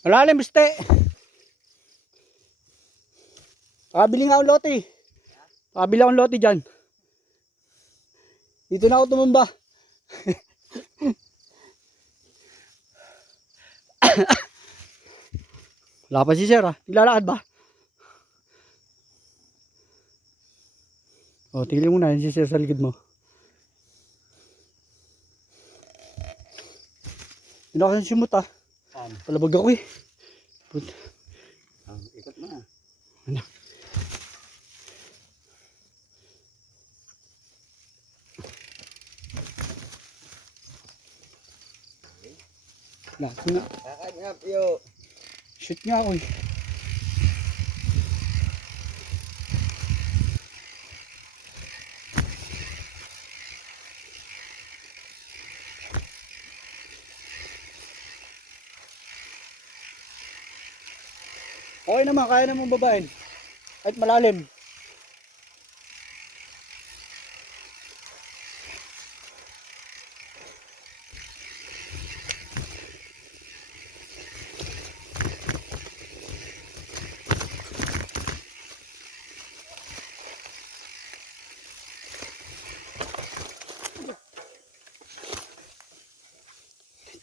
Malalim, biste. Pakabili nga akong lote. Pakabili akong lote dyan. Dito na ako tumumba. Wala pa si sir ah. Naglalakad ba? O, tingnan mo na yun si sir sa likod mo. Hindi ako sa simut ah. Palabag ako eh. Ikot mo na. Ano? Lahat nga. Kakanyap yo. Shoot nga ako eh. Okay naman, kaya naman babain. Kahit malalim.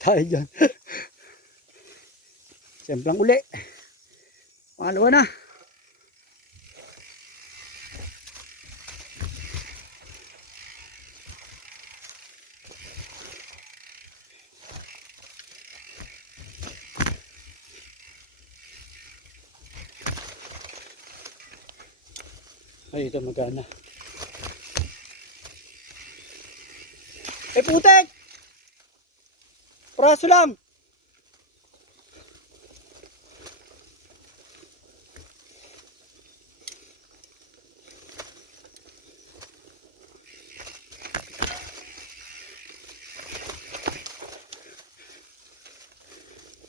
Tayo dyan. Semplang uli. Pangalawa na. Ay, ito magana. Eh, putek! Praso lang!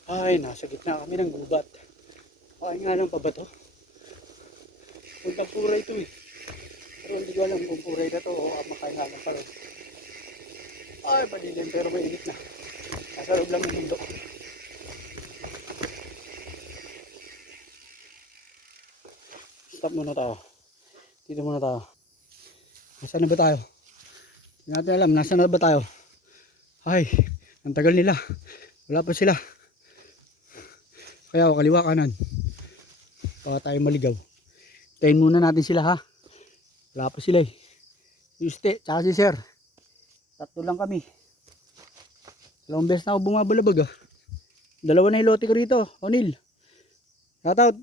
Ay, nasa gitna kami ng gubat. Ay nga lang pa ba to? Puntang puray ito eh. Pero hindi ko alam kung puray na to o makain nga lang pa rin. Ay, palilim pero mainit na. Nasa loob lang ng mundo. Stop muna tayo. Dito muna tayo. Nasaan na ba tayo? Hindi natin alam. Nasaan na ba tayo? Ay, ang tagal nila. Wala pa sila. Kaya kaliwa kanan. Baka tayo maligaw. Tayin muna natin sila ha. Wala pa sila eh. Yuste, tsaka si sir. Tatlo lang kami. Dalawang beses na ako bumabalabag ah. Dalawa na yung lote ko rito. O'Neil. Shout out.